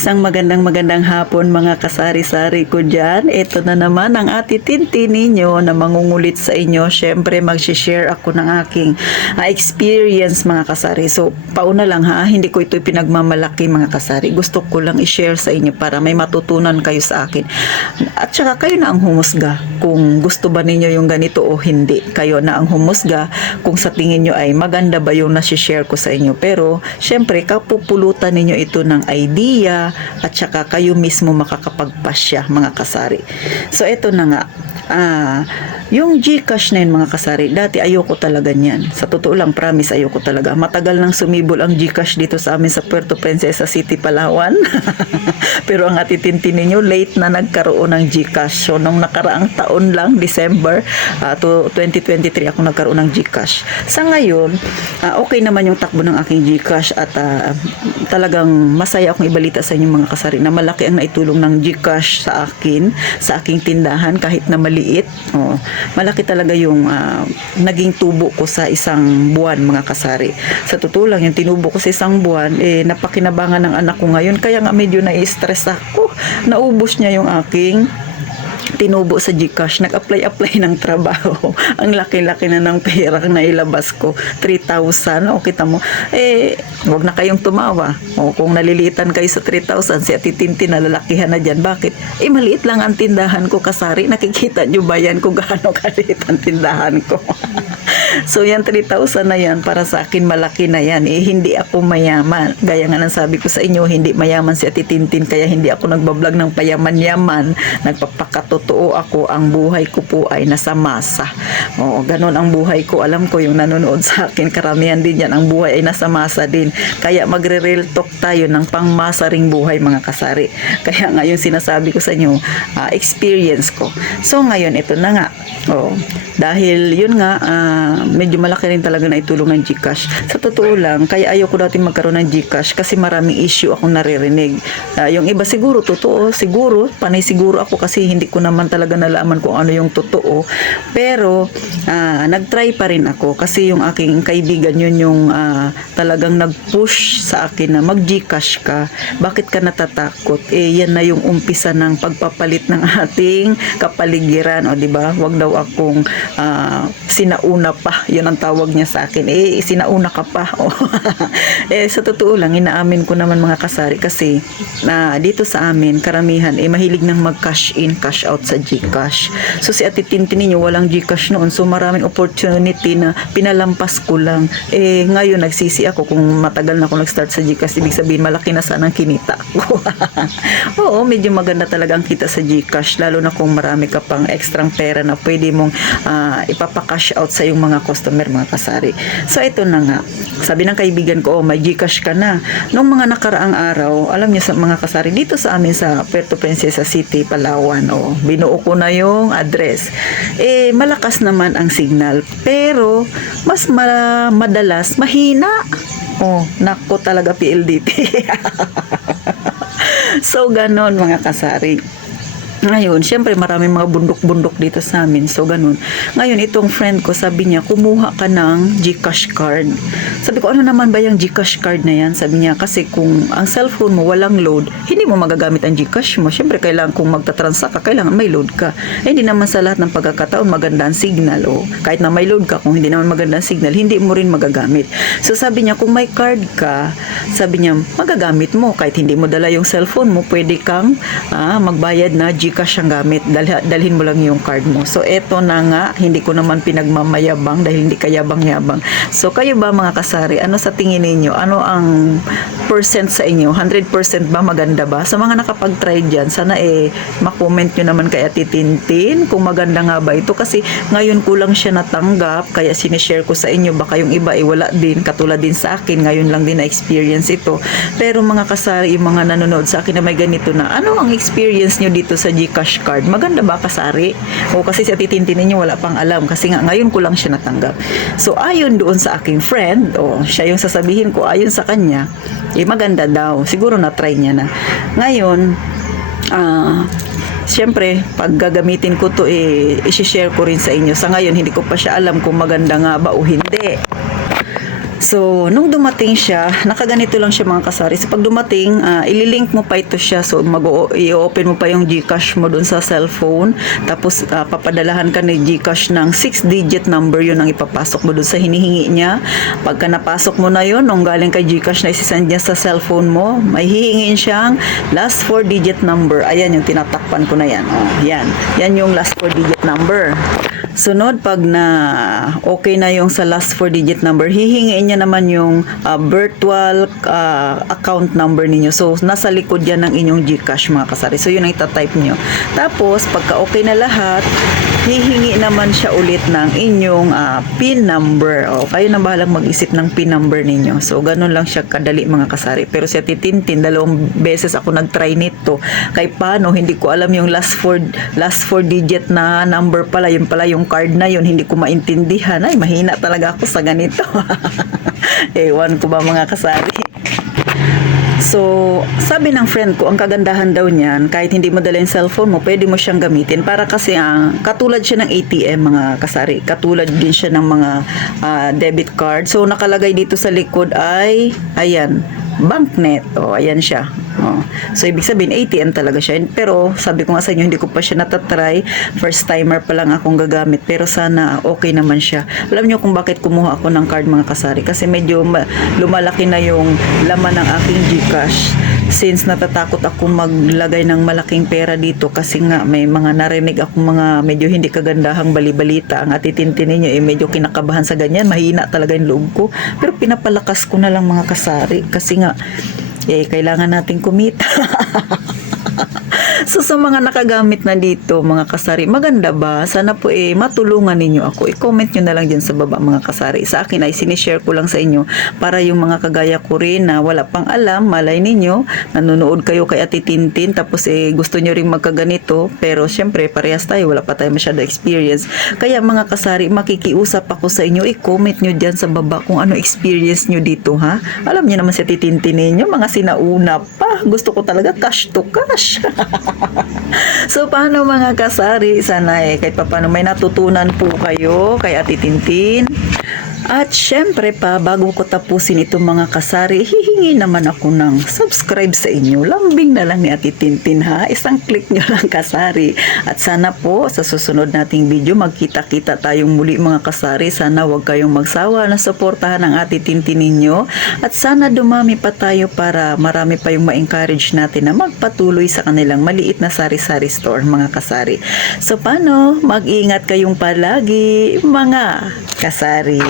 Isang magandang hapon mga kasari-sari ko dyan. Ito na naman ang Ate Tintin ninyo na mangungulit sa inyo. Siyempre mag-share ako ng aking experience mga kasari. So pauna lang ha, hindi ko ito pinagmamalaki mga kasari. Gusto ko lang i-share sa inyo para may matutunan kayo sa akin. At saka kayo na ang humusga kung gusto ba ninyo yung ganito o hindi. Kayo na ang humusga kung sa tingin nyo ay maganda ba yung nasi-share ko sa inyo. Pero siyempre kapupulutan ninyo ito ng idea at saka kayo mismo makakapagpasya mga kasari. So eto na nga, yung GCash na yun mga kasari, dati ayoko talaga niyan. Sa totoo lang, promise ayoko talaga. Matagal nang sumibol ang GCash dito sa amin sa Puerto Princesa City, Palawan. Pero ang atitintin ninyo, late na nagkaroon ng GCash. So nung nakaraang taon lang, December 2023 ako nagkaroon ng GCash. Sa ngayon, okay naman yung takbo ng aking GCash at talagang masaya akong ibalita sa inyo mga kasari na malaki ang naitulong ng GCash sa akin, sa aking tindahan kahit na maliit. Malaki talaga yung naging tubo ko sa isang buwan mga kasari. Sa totoo lang, yung tinubo ko sa isang buwan, napakinabangan ng anak ko ngayon. Kaya nga medyo na-stress ako. Naubos niya yung aking tinubo sa GCash, nag-apply ng trabaho. Ang laki-laki na ng pera na ilabas ko. 3,000. O, kita mo. Huwag na kayong tumawa. O, kung nalilitan kayo sa 3,000, si Ate Tintin nalalakihan na dyan. Bakit? Maliit lang ang tindahan ko, kasari. Nakikita nyo ba yan kung gaano kaliit ang tindahan ko? So, yan 3,000 na yan. Para sa akin, malaki na yan. Hindi ako mayaman. Gaya nga nang sabi ko sa inyo, hindi mayaman si Ate Tintin. Kaya hindi ako nagbablog ng payaman-yaman. Nagpapakatotoo ako, ang buhay ko po ay nasa masa. Ganon ang buhay ko. Alam ko yung nanonood sa akin, karamihan din yan, ang buhay ay nasa masa din. Kaya magre-real talk tayo ng pangmasa ring buhay mga kasari. Kaya nga yung sinasabi ko sa inyo, experience ko. So ngayon, ito na nga. Dahil yun nga, medyo malaki rin talaga na itulong ng GCash. Sa totoo lang, kaya ayoko dati magkaroon ng GCash kasi maraming issue akong naririnig. Yung iba siguro, totoo, siguro, panay siguro ako kasi hindi ko naman talaga nalaman kung ano yung totoo. Pero, nag-try pa rin ako kasi yung aking kaibigan yun yung talagang nag-push sa akin na mag-GCash ka. Bakit ka natatakot? Yan na yung umpisa ng pagpapalit ng ating kapaligiran. O, diba? Wag daw akong sinauna pa. Yun ang tawag niya sa akin. Sinauna ka pa. Sa totoo lang, inaamin ko naman mga kasari kasi dito sa amin, karamihan, mahilig nang mag-cash in, cash out sa GCash. So si Ate Tintin ninyo, walang GCash noon. So maraming opportunity na pinalampas ko lang. Ngayon, nagsisi ako kung matagal na ako nag-start sa GCash. Ibig sabihin, malaki na sana ang kinita ko. Oo, medyo maganda talaga ang kita sa GCash. Lalo na kung marami ka pang extrang pera na pwede mong ipapakash out sa yung mga customer, mga kasari. So ito na nga, sabi ng kaibigan ko, may GCash ka na. Nung mga nakaraang araw, alam niyo sa mga kasari, dito sa amin sa Puerto Princesa City, Palawan, binuo ko na yung address. Malakas naman ang signal, pero mas madalas mahina. Nako talaga PLDT. So ganon mga kasari. Ngayon, syempre maraming mga bundok-bundok dito sa amin. So, ganun. Ngayon, itong friend ko, sabi niya, kumuha ka ng GCash card. Sabi ko, ano naman ba yung GCash card na yan? Sabi niya, kasi kung ang cellphone mo walang load, hindi mo magagamit ang GCash mo. Syempre, kailangan kung magtatransact ka, kailangan may load ka. Hindi naman sa lahat ng pagkakataon maganda ang signal. Kahit na may load ka, kung hindi naman maganda ang signal, hindi mo rin magagamit. So, sabi niya, kung may card ka, sabi niya, magagamit mo. Kahit hindi mo dala yung cellphone mo, pwede kang magbayad na GCash ang gamit, dalhin mo lang yung card mo. So eto na nga, hindi ko naman pinagmamayabang dahil hindi kayabang-yabang. So kayo ba mga kasari, ano sa tingin ninyo? Ano ang percent sa inyo? 100% ba? Maganda ba? Sa mga nakapag-try dyan, sana makomment nyo naman kay Ate Tintin kung maganda nga ba ito, kasi ngayon ko lang siya natanggap, kaya sinishare ko sa inyo. Baka yung iba wala din, katulad din sa akin, ngayon lang din na-experience ito. Pero mga kasari, yung mga nanonood sa akin na may ganito na, ano ang experience nyo dito sa GCash card? Maganda ba, kasari? Kasi si Ate Tintin ninyo wala pang alam kasi nga ngayon ko lang siya natanggap. So ayon doon sa aking friend, siya yung sasabihin ko, ayon sa kanya, maganda daw. Siguro na-try niya na. Ngayon, siyempre, pag gagamitin ko to, isi-share ko rin sa inyo. Sa ngayon, hindi ko pa siya alam kung maganda nga ba o hindi. So, nung dumating siya, nakaganito lang siya mga kasari. So, pag dumating, ililink mo pa ito siya. So, i-open mo pa yung GCash mo dun sa cellphone. Tapos, papadalahan ka ni GCash ng 6-digit number, yun ang ipapasok mo dun sa hinihingi niya. Pagka napasok mo na yun, nung galing kay GCash na isisend niya sa cellphone mo, may hihingin siyang last 4-digit number. Ayan, yung tinatakpan ko na yan. Yan. Yan yung last 4-digit number. Sunod, pag na okay na yung sa last 4-digit number, hihingiin niya naman yung virtual account number ninyo. So, nasa likod yan ng inyong GCash mga kasari. So, yun ang itatype nyo. Tapos, pagka okay na lahat, hihingi naman siya ulit ng inyong PIN number. O, kayo na bahalang mag-isip ng PIN number ninyo. So, ganun lang siya kadali mga kasari. Pero si Ate Tintin, 2 beses ako nag-try nito. Kay paano, hindi ko alam yung last 4 digit na number pala. Yun pala yung card na yun, hindi ko maintindihan. Ay, mahina talaga ako sa ganito. Ewan ko ba mga kasari. So, sabi ng friend ko, ang kagandahan daw niyan, kahit hindi mo dala yung cellphone mo, pwede mo siyang gamitin para kasi katulad siya ng ATM mga kasari. Katulad din siya ng mga debit card. So, nakalagay dito sa likod ay, ayan, banknet. O, ayan siya. Oh. So, ibig sabihin, ATM talaga siya. Pero, sabi ko nga sa inyo, hindi ko pa siya natatry. First timer pa lang akong gagamit. Pero sana, okay naman siya. Alam niyo kung bakit kumuha ako ng card mga kasari? Kasi medyo lumalaki na yung laman ng aking GCash. Since natatakot ako maglagay ng malaking pera dito kasi nga may mga narinig ako mga medyo hindi kagandahang bali-balita. Ang Ate Tintin ninyo medyo kinakabahan sa ganyan. Mahina talaga yung loob ko. Pero pinapalakas ko na lang mga kasari kasi nga kailangan nating kumita. So sa mga nakagamit na dito mga kasari, maganda ba? Sana po matulungan ninyo ako. I-comment nyo na lang dyan sa baba mga kasari. Sa akin ay sinishare ko lang sa inyo para yung mga kagaya ko rin na wala pang alam, malay ninyo, nanonood kayo kay Ate Tintin tapos gusto nyo rin magkaganito pero syempre parehas tayo, wala pa tayo masyado experience. Kaya mga kasari, makikiusap ako sa inyo, i-comment nyo dyan sa baba kung ano experience nyo dito ha. Alam nyo naman si Ate Tintin ninyo, mga sinauna pa. Gusto ko talaga cash to cash. So, paano mga kasari? Sana kahit pa paano may natutunan po kayo kay Ate Tintin. At syempre pa, bago ko tapusin itong mga kasari, hihingi naman ako ng subscribe sa inyo. Lambing na lang ni Ate Tintin ha. Isang click nyo lang kasari. At sana po, sa susunod nating video, magkita-kita tayong muli mga kasari. Sana wag kayong magsawa na suportahan ang Ate Tintin ninyo. At sana dumami pa tayo para marami pa yung ma-encourage natin na magpatuloy sa kanilang maliit na sari-sari store mga kasari. So paano? Mag-ingat kayong palagi mga kasari.